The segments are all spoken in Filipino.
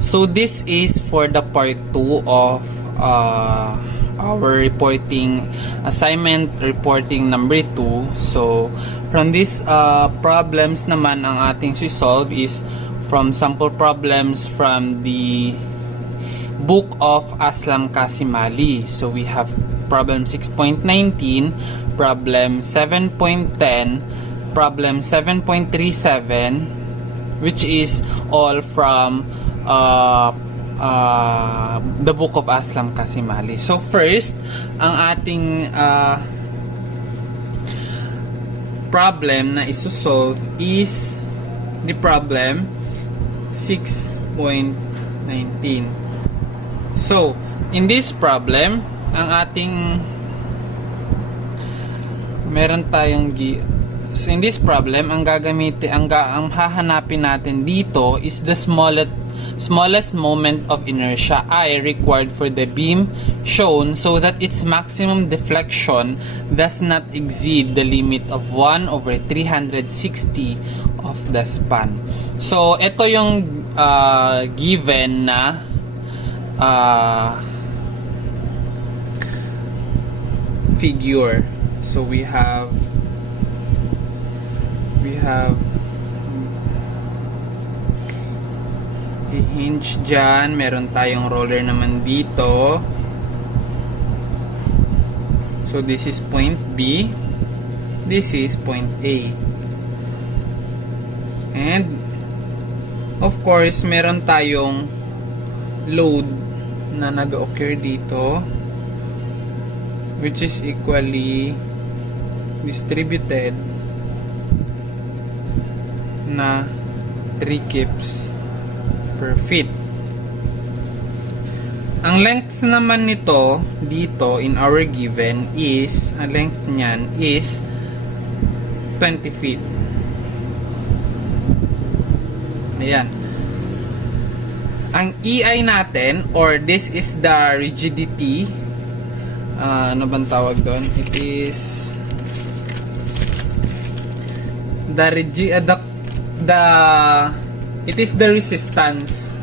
So this is for the part 2 of our reporting assignment reporting number 2. So from these problems naman, ang ating solve is from sample problems from the book of Aslam Kasimali. So we have problem 6.19, problem 7.10, problem 7.37, which is all from the book of Aslam Kasimali. So first, ang ating problem na isosolve is the problem 6.19. So, in this problem, ang ating meron tayong so in this problem, ang gagamitin, ang hahanapin natin dito is the smallest moment of inertia I required for the beam shown so that its maximum deflection does not exceed the limit of 1 over 360 of the span. So, ito yung given na figure. So we have a hinge dyan, meron tayong roller naman dito. So this is point B, this is point A, and of course meron tayong load na nag-occur dito, which is equally distributed na 3 kips per feet. Ang length naman nito dito in our given is, ang length niyan is 20 feet. Ayan. Ang EI natin, or this is the rigidity, ano bang tawag doon? It is the resistance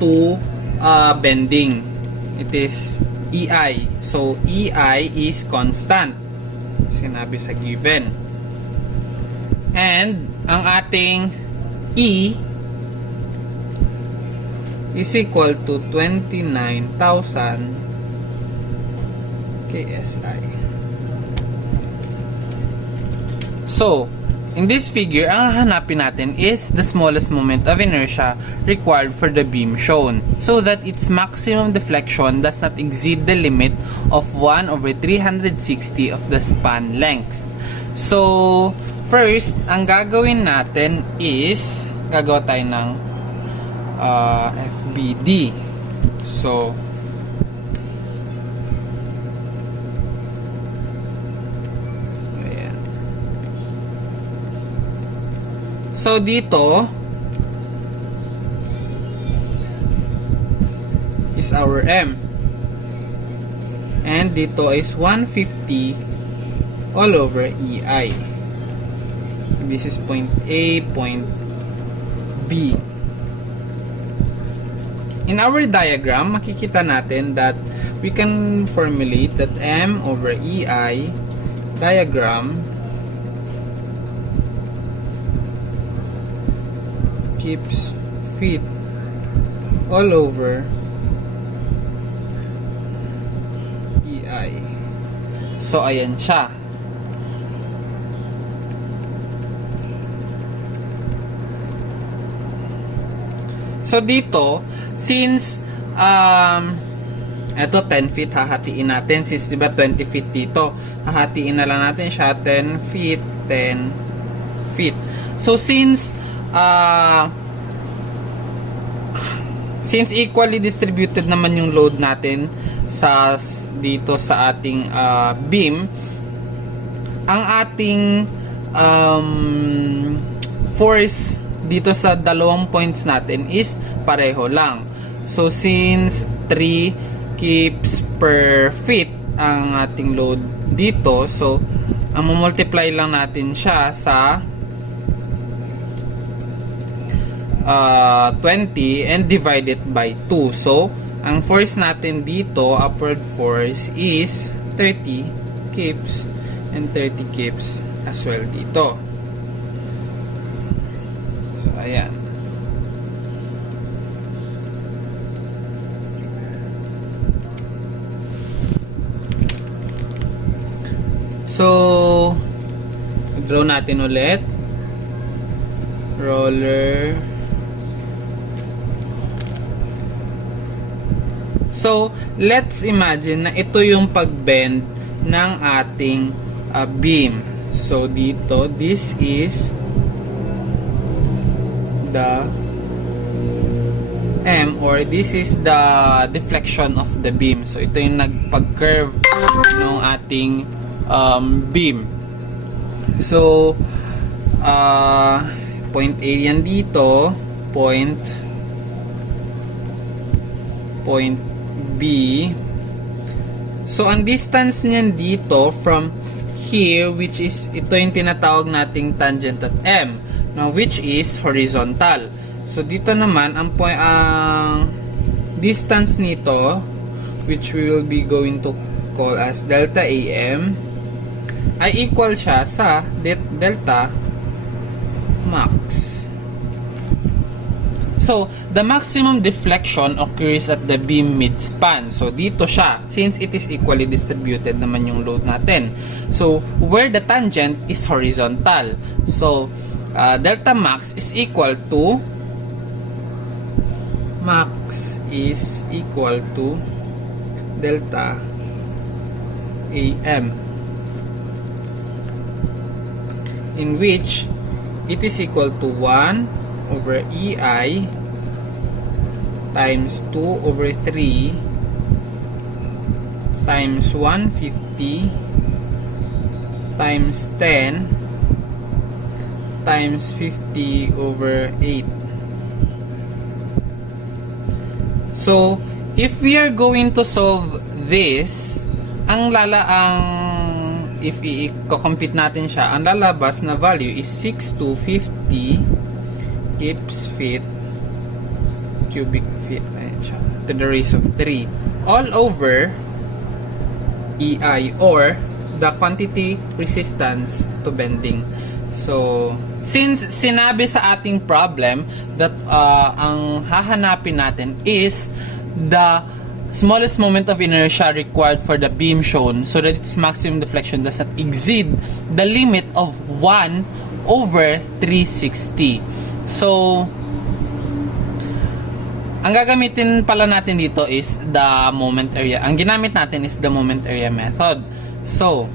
to bending. It is EI. So EI is constant, sinabi sa given, and ang ating E is equal to 29,000 KSI. So, in this figure, ang hahanapin natin is the smallest moment of inertia required for the beam shown, so that its maximum deflection does not exceed the limit of 1 over 360 of the span length. So, first, ang gagawin natin is, gagawa tayo ng FBD. So, so dito is our M, and dito is 150 all over EI. This is point A, point B. In our diagram, makikita natin that we can formulate that M over EI diagram keeps feet all over EI. So, ayan siya. So, dito, since eto 10 feet, hahatiin natin. Since diba 20 feet dito, hahatiin na lang natin siya 10 feet, 10 feet. So, since equally distributed naman yung load natin dito sa ating beam, ang ating force dito sa dalawang points natin is pareho lang. So since 3 kips per feet ang ating load dito, so ang multiply lang natin siya sa 20 and divide it by 2. So, ang force natin dito, upward force, is 30 kips and 30 kips as well dito. So, ayan. So, draw natin ulit. Roller. So, let's imagine na ito yung pag-bend ng ating beam. So, dito, this is the M, or this is the deflection of the beam. So, ito yung nagpag-curve ng ating beam. So, point A yan dito, point B. So, ang distance niyan dito from here, which is, ito yung tinatawag nating tangent at M, now which is horizontal. So, dito naman, ang distance nito, which we will be going to call as delta AM, ay equal siya sa delta max. So, the maximum deflection occurs at the beam midspan. So, dito siya. Since it is equally distributed naman yung load natin. So, where the tangent is horizontal. So, delta max is equal to delta AM, in which it is equal to 1 over EI times 2 over 3 times 150 times 10 times 50 over 8. So, if we are going to solve this, if i-compute natin siya, ang lalabas na value is 6250 kips feet cubic feet, ayan siya, to the raise of 3 all over EI, or the quantity resistance to bending. So, since sinabi sa ating problem that ang hahanapin natin is the smallest moment of inertia required for the beam shown so that its maximum deflection does not exceed the limit of 1 over 360. So, ang gagamitin pala natin dito is the moment area. Ang ginamit natin is the moment area method. So,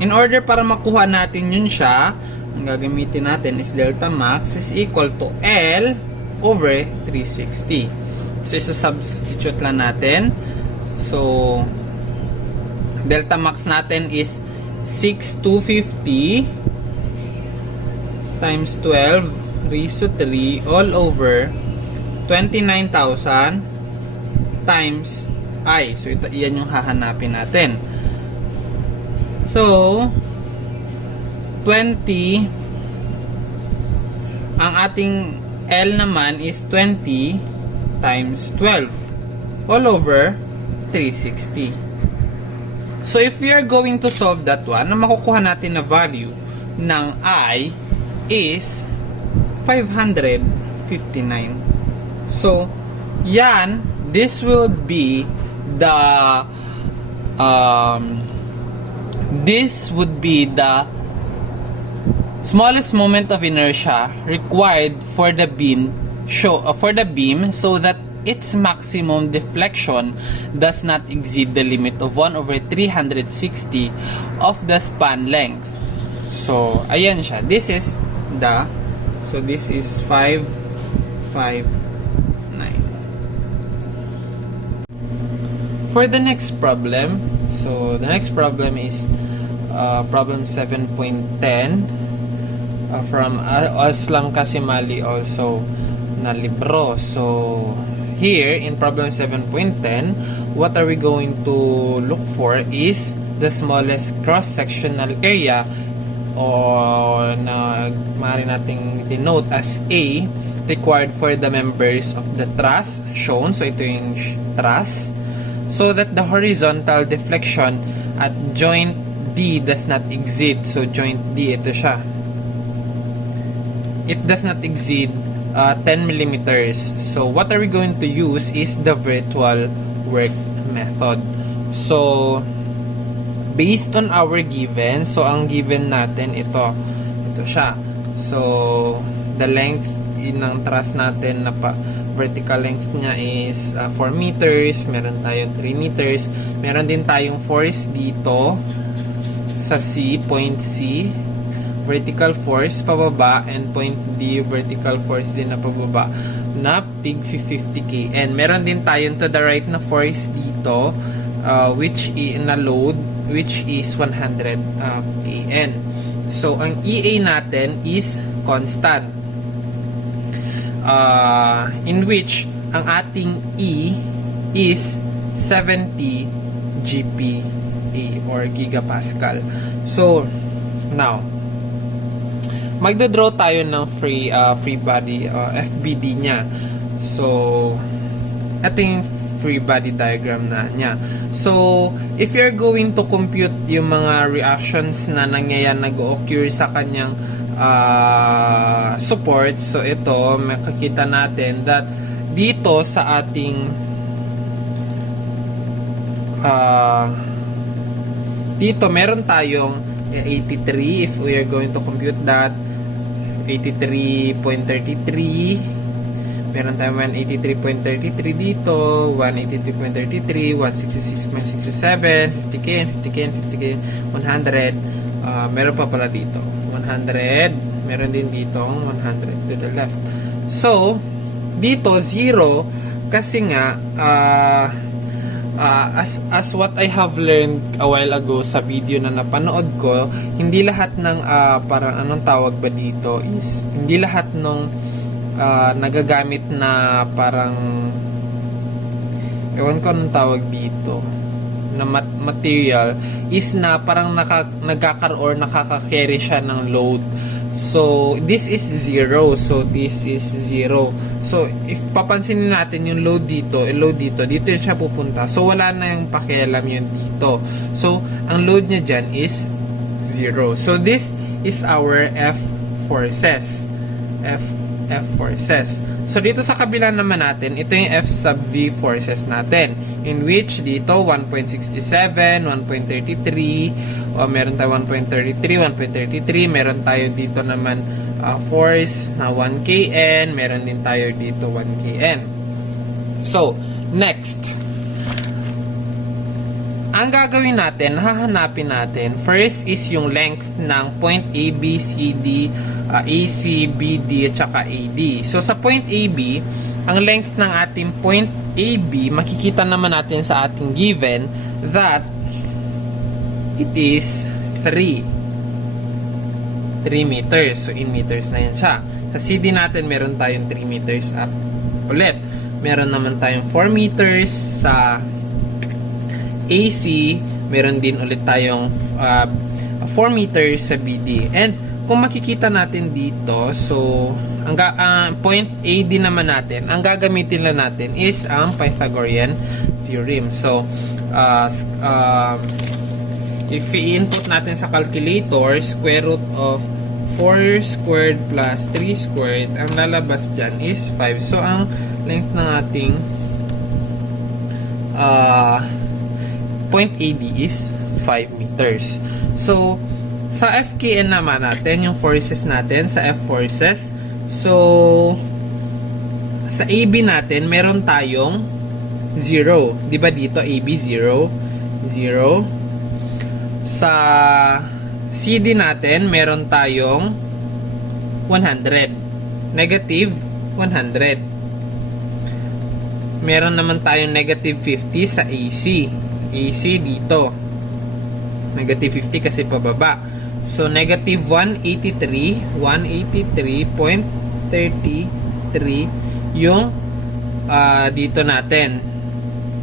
in order para makuha natin yun siya, ang gagamitin natin is delta max is equal to L over 360. So, isa-substitute lang natin. So, delta max natin is 6,250 times 12 raised to 3 all over 29,000 times I. So, ito, iyan yung hahanapin natin. So, 20, ang ating L naman is 20 times 12 all over 360. So, if we are going to solve that one, ang makukuha natin na value ng I is 559. So, yan, this will be the smallest moment of inertia required for the beam so that its maximum deflection does not exceed the limit of 1 over 360 of the span length. So, ayan siya. This is 559. For the next problem, so the next problem is problem 7.10 from Aslam Kasimali also na libro. So here in problem 7.10, what are we going to look for is the smallest cross-sectional area or na maaari nating denote as A required for the members of the truss shown. So ito yung truss. So that the horizontal deflection at joint D does not exceed. So joint D, ito siya. It does not exceed 10 millimeters. So what are we going to use is the virtual work method. So based on our given, so ang given natin ito siya. So the length ng truss natin na vertical length niya is 4 meters, meron tayong 3 meters, meron din tayong force dito sa C, point C, vertical force pababa, and point D, vertical force din na pababa, na tig 50 kN. Meron din tayong to the right na force dito, which na load, which is 100 kN. So ang EA natin is constant, in which ang ating E is 70 GPa or gigapascal. So now magdodraw tayo ng free body FBD nya. So ito yung free body diagram na niya. So if you're going to compute yung mga reactions na nag-occur sa kanyang support, so ito makikita natin that dito sa ating dito meron tayong 83 if we are going to compute that, 83.33, meron tayong 183.33 dito, 183.33, 166.67, 50 kN, 50 kN, 50 kN, 100, meron pa pala dito 100, meron din dito 100 to the left. So dito 0 kasi nga as what I have learned a while ago sa video na napanood ko, hindi lahat ng parang anong tawag ba dito is hindi lahat ng nagagamit na parang ewan ko anong tawag dito na material is na parang nagkakaroon or nakaka-carry siya ng load. So this is 0, so this is 0. So if papansinin natin yung load dito dito siya pupunta, so wala na yung pakialam yun dito. So ang load niya dyan is 0. So this is our F forces. F forces. So dito sa kabila naman natin, ito yung F sub V forces natin, in which dito 1.67, 1.33, meron tayo 1.33, 1.33, meron tayo dito naman force na 1 kN, meron din tayo dito 1 kN. So next, ang gagawin natin, hahanapin natin, first is yung length ng point AB, CD, AC, BD, at saka AD. So sa point AB, ang length ng ating point AB, makikita naman natin sa ating given that it is 3 meters. So in meters na yan siya. Sa CD natin, meron tayong 3 meters at ulit. Meron naman tayong 4 meters sa AC, meron din ulit tayong 4 meters sa BD. And kung makikita natin dito, so ang point AD naman natin, ang gagamitin lang natin is ang Pythagorean theorem. So if i-input natin sa calculator, square root of 4 squared plus 3 squared, ang lalabas dyan is 5. So ang length ng ating point AD is 5 meters. So sa FKN naman natin, yung forces natin sa F forces, so sa AB natin meron tayong 0, di ba dito AB 0 sa CD natin meron tayong 100, negative 100. Meron naman tayong negative 50 sa AC dito, negative 50 kasi pababa. So negative 183.33 yung dito natin.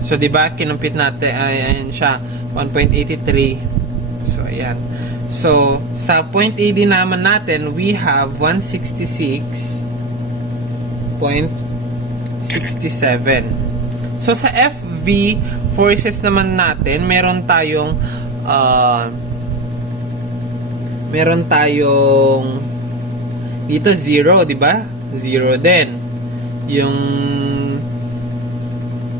So 'di ba kinumpit natin, ayan siya, 1.83. So ayan. So, sa point AD naman natin, we have 166.67. So, sa FV forces naman natin, meron tayong dito 0, di ba? 0 din. Yung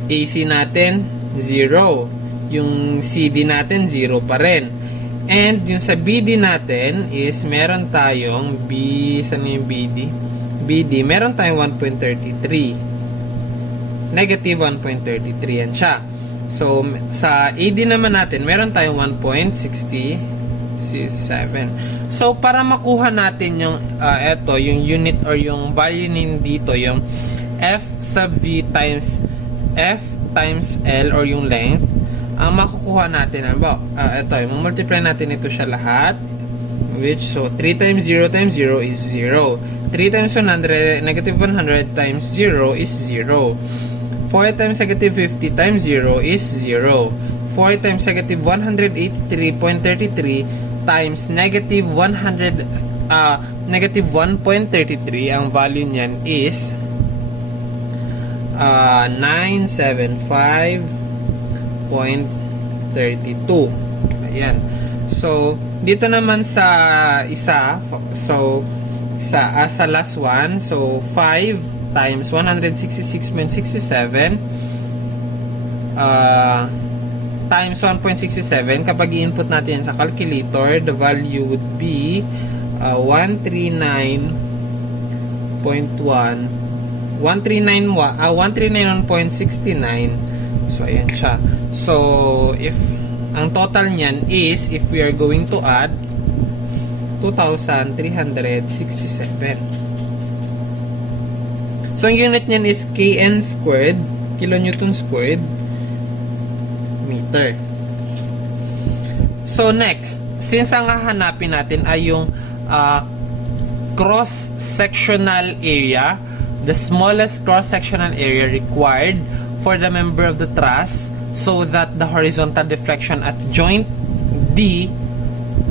AC natin 0. Yung CD natin 0 pa rin. And yung sa BD natin is meron tayong saan yung BD? BD, meron tayong 1.33. Negative 1.33 yan siya. So, sa AD naman natin, meron tayong 1.67. So, para makuha natin yung, yung unit or yung value dito, yung F sub V times F times L or yung length, ang makukuha natin, multiply natin ito siya lahat, so 3 times 0 times 0 is 0. 3 times 100, negative 100 times 0 is 0. 4 times negative 50 times 0 is 0. 4 times negative 183.33 times negative 1.33, ang value niyan is 975.32. Ayan. So, dito naman sa isa, sa last one, so 5 times 166.67 times 1.67, kapag i-input natin sa calculator, the value would be 139.69. So, ayan siya. So, if ang total niyan is, if we are going to add 2,367. So, ang unit niyan is kN squared, kilonewton squared, meter. So, next, since ang hahanapin natin ay yung cross-sectional area, the smallest cross-sectional area required for the member of the truss so that the horizontal deflection at joint D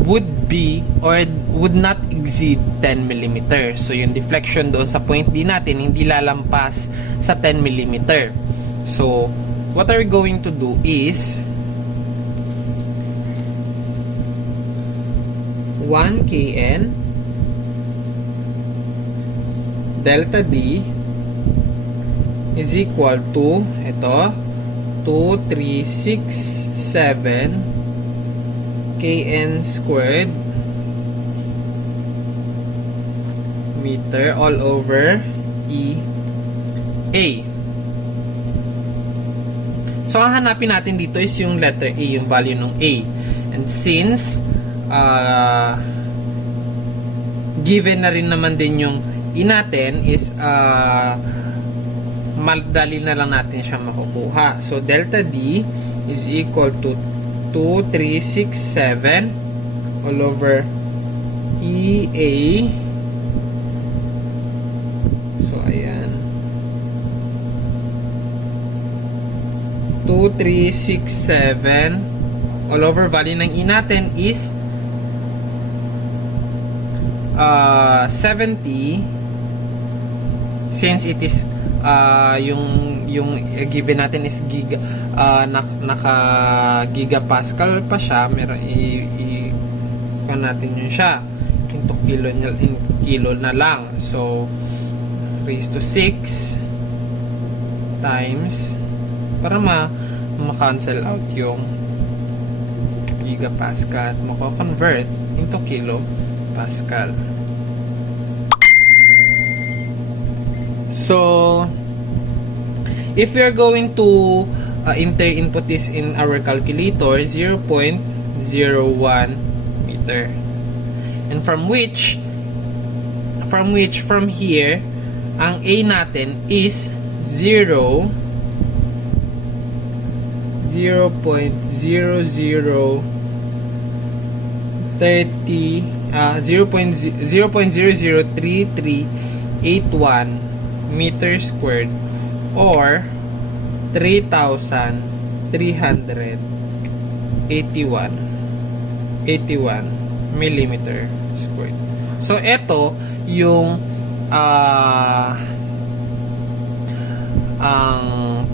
would be or would not exceed 10 mm. So, yung deflection doon sa point D natin hindi lalampas sa 10 mm. So, what are we going to do is 1 kN delta D is equal to ito 2367 kN squared meter all over EA. So, ang hanapin natin dito is yung letter A, yung value ng A. And since given na rin naman din yung E natin is madali na lang natin siya makukuha. So, delta D is equal to 2367 all over EA. So, ayan. 2367 all over value ng E natin is 70, since it is yung given natin is naka gigapascal pa siya, meron pa natin yun siya into kilo na lang. So, raised to 6 times para ma-cancel out yung gigapascal at mako-convert into kilopascal. So, if we are going to input this in our calculator, 0.01 meter. And from here, ang A natin is 0.003381 meter squared or 3,381 millimeter squared. So, ito yung ang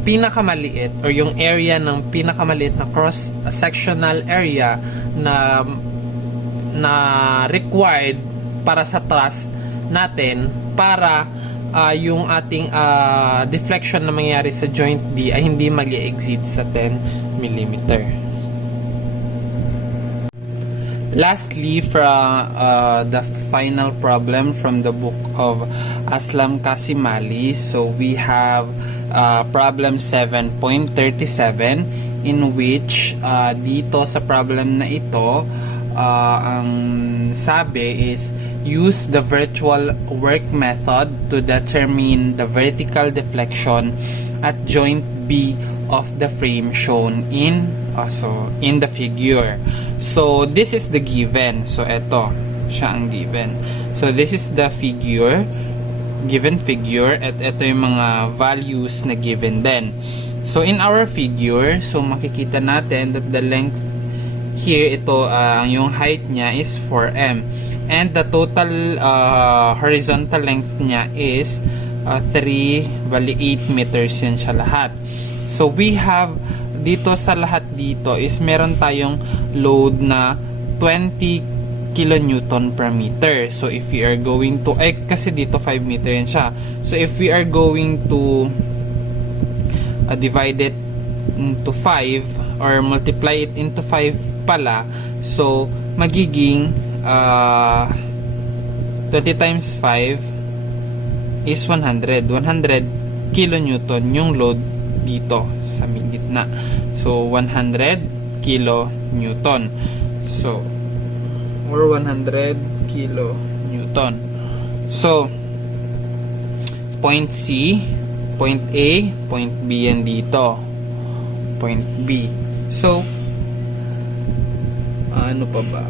pinakamaliit or yung area ng pinakamaliit na cross-sectional area na required para sa truss natin para yung ating deflection na mangyayari sa joint D ay hindi mag-exceed sa 10 mm. Lastly, from the final problem from the book of Aslam Kasimali, so we have problem 7.37 in which dito sa problem na ito ang sabi is use the virtual work method to determine the vertical deflection at joint B of the frame shown in the figure. So this is the given. So ito siya ang given. So this is the figure, given figure, at ito yung mga values na given din. So in our figure, so makikita natin that the length here, ito yung height niya is 4m and the total horizontal length niya is 8 meters yan siya lahat. So we have dito sa lahat dito is meron tayong load na 20 kilonewton per meter. So if we are going to kasi dito 5 meter yan siya. So if we are going to divide it into 5 or multiply it into 5 pala, so magiging 20 times 5 is 100 kilonewton yung load dito sa gitna. So 100 kilonewton. So or 100 kilonewton. So point C, point A, point B yan dito. Point B. So ano pa ba?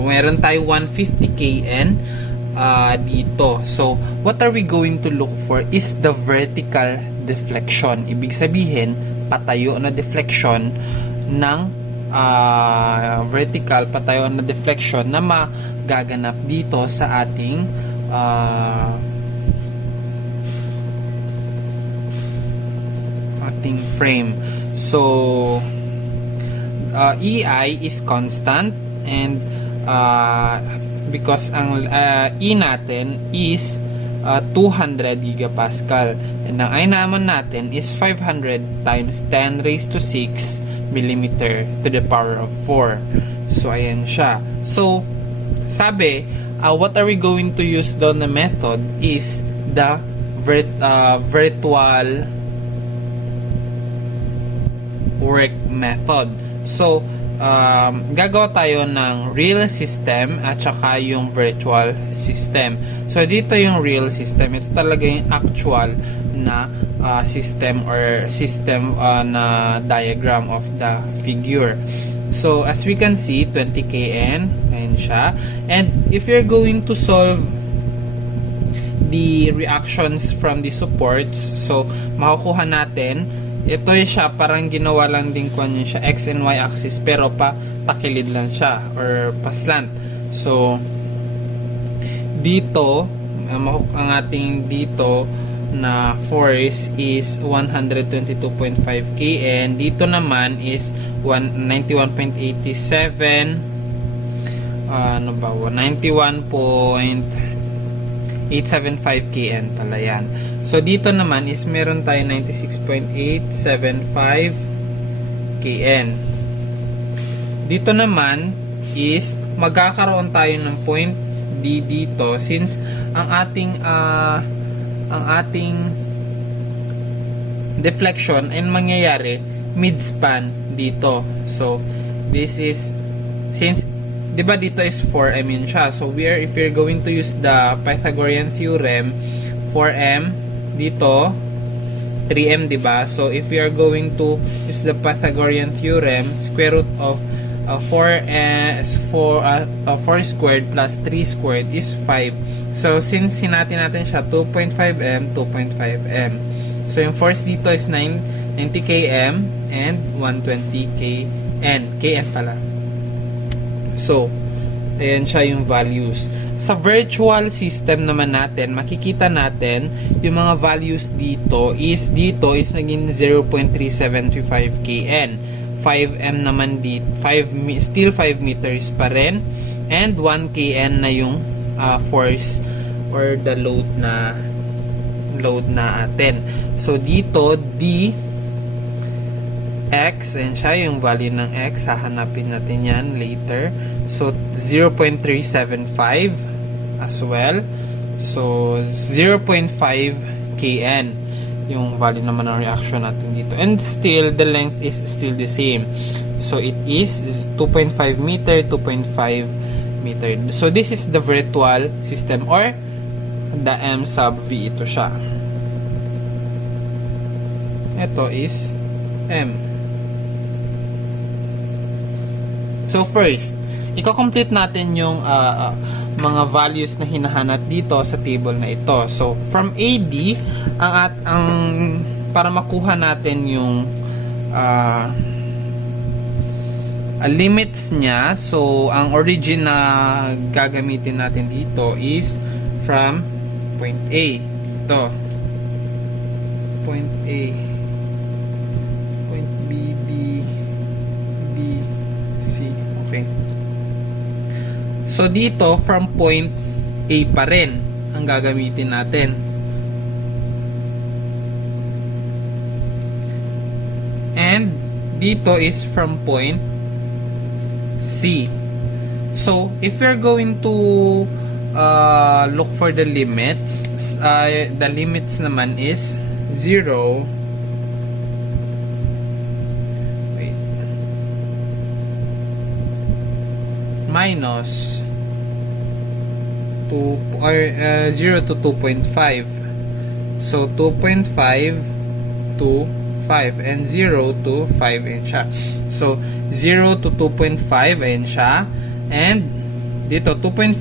Meron tayo 150 kN dito. So what are we going to look for is the vertical deflection. Ibig sabihin, patayo na deflection ng vertical, patayo na deflection na magaganap dito sa ating frame. So EI is constant and because ang E natin is 200 gigapascal and ang I naman natin is 500 times 10 raised to 6 millimeter to the power of 4. So ayan siya. So sabi, what are we going to use doon na method is the virtual work method. So gagawa tayo ng real system at saka yung virtual system. So dito yung real system, ito talaga yung actual na system or system na diagram of the figure. So as we can see, 20 kN, ayan siya. And if you're going to solve the reactions from the supports, so makukuha natin, ito siya, parang ginawa lang din ko niya siya X and Y axis pero pa takilid lang siya or pa slant. So dito ang ating dito na force is 122.5 kN. Dito naman is 91.87 ano ba, 91.875 kN pala yan. So dito naman is meron tayo 96.875 kN. Dito naman is magkakaroon tayo ng point D dito since ang ating deflection ay mangyayari mid-span dito. So this is since 'di ba dito is 4m yun siya. So if we're going to use the Pythagorean theorem, 4m dito 3m, 'di ba? So if we are going to use the Pythagorean theorem, square root of 4 squared plus 3 squared is 5. So since hinati natin siya 2.5m, 2.5m. So yung force dito is 90 km and 120 kN. Kn pala. So Ayan siya yung values. Sa virtual system naman natin, makikita natin yung mga values dito is naging 0.3735 kN. 5M naman dito, still 5 meters pa rin, and 1 kN na yung force or the load na atin. So dito D X, and siya yung value ng X, hahanapin natin yan later. So 0.375 as well. So 0.5 kN yung value naman ng reaction natin dito, and still the length is still the same. So it is 2.5 meter, 2.5 meter. So this is the virtual system or the M sub V. Ito siya. Ito is M. So first, i-complete natin yung mga values na hinahanap dito sa table na ito. So from AD, para makuha natin yung limits niya, so ang origin na gagamitin natin dito is from point A. Ito. Point A. Point B, B, C. Okay. So dito, from point A pa rin ang gagamitin natin. And dito is from point C. So if you're going to look for the limits, the limits naman is 0, minus 2 or 0 to 2.5. So 2.5 to 5 and 0 to 5, ayan siya. So 0 to 2.5, ayan siya, and dito 2.5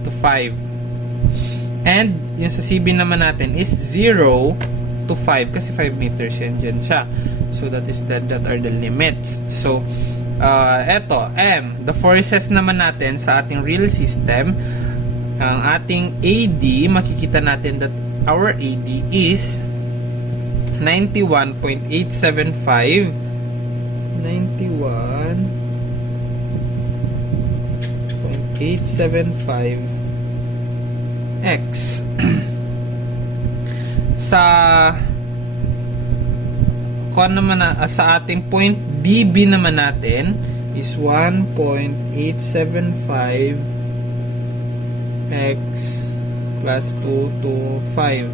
to 5, and yung sa CB naman natin is 0 to 5 kasi 5 meters yan dyan siya. So that are the limits. So eto, M, the forces naman natin sa ating real system, ang ating AD, makikita natin that our AD is 91.875 X. Sa sa ating point DB naman natin is 1.875 X plus 2 to 5.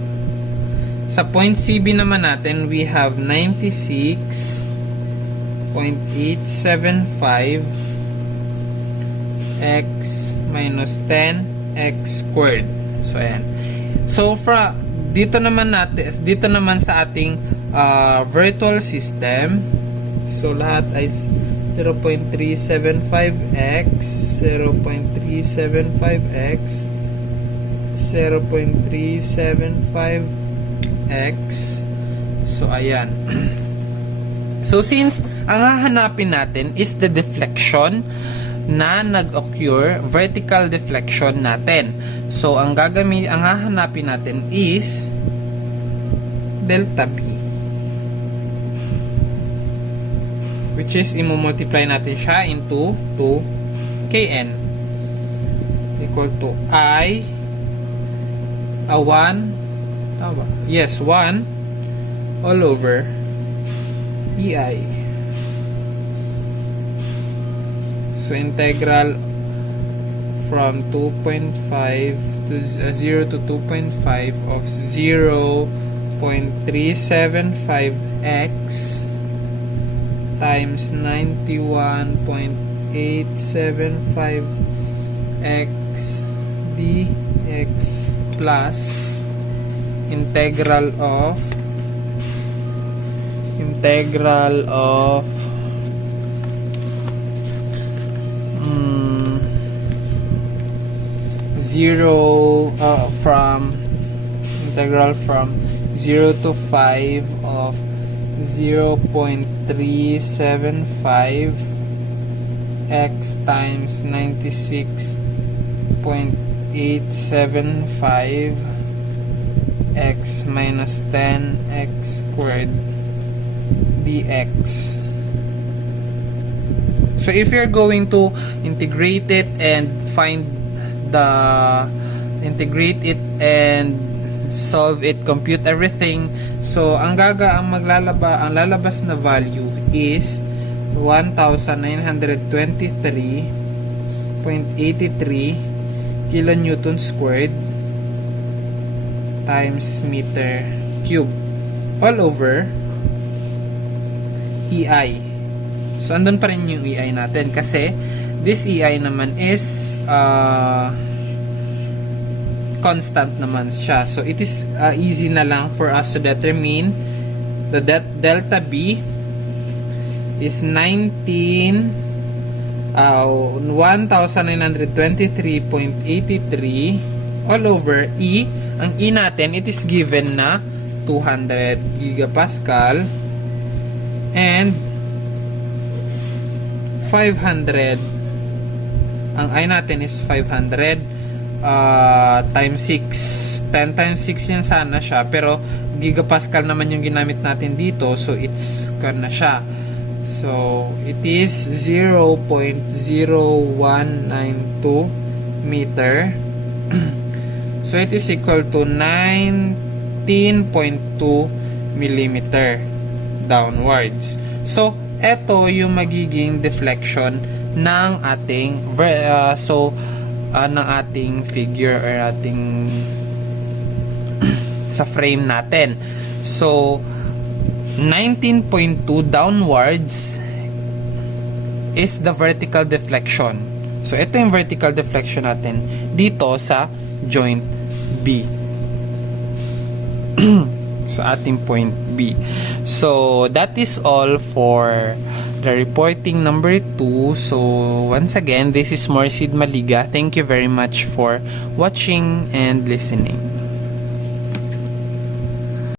Sa point CB naman natin, we have 96.875 X minus 10 X squared. So ayan. So dito naman sa ating virtual system, so lahat ay 0.375x, 0.375x, 0.375x. So ayan. So since ang hahanapin natin is the deflection na nag-occur, vertical deflection natin. So ang hahanapin natin is delta B, which is i-multiply natin siya into 2 kN equal to I 1 all over EI. So integral from 2.5 to 0 to 2.5 of 0.375x times 91.875x dx plus integral of 0 from 0 to 5 of 0.375 x times 96.875 x minus 10 x squared dx. So if you're going to integrate it and integrate it and solve it, compute everything, so ang lalabas na value is 1923.83 kilonewton squared times meter cube all over EI. So andun pa rin yung EI natin kasi this EI naman is constant naman siya. So it is easy na lang for us to determine the delta B is 1923.83 all over E. Ang E natin, it is given na 200 gigapascal and 500. Ang I natin is 500 times 6. 10 times 6 yan sana siya. Pero gigapascal naman yung ginamit natin dito. So, it's na siya. So, it is 0.0192 meter. So, it is equal to 19.2 millimeter downwards. So, eto yung magiging deflection ng ating ng ating figure or ating sa frame natin. So, 19.2 downwards is the vertical deflection. So, ito yung vertical deflection natin dito sa joint B. Sa ating point B. So, that is all for the reporting number 2. So, once again, this is Morcid Maliga. Thank you very much for watching and listening.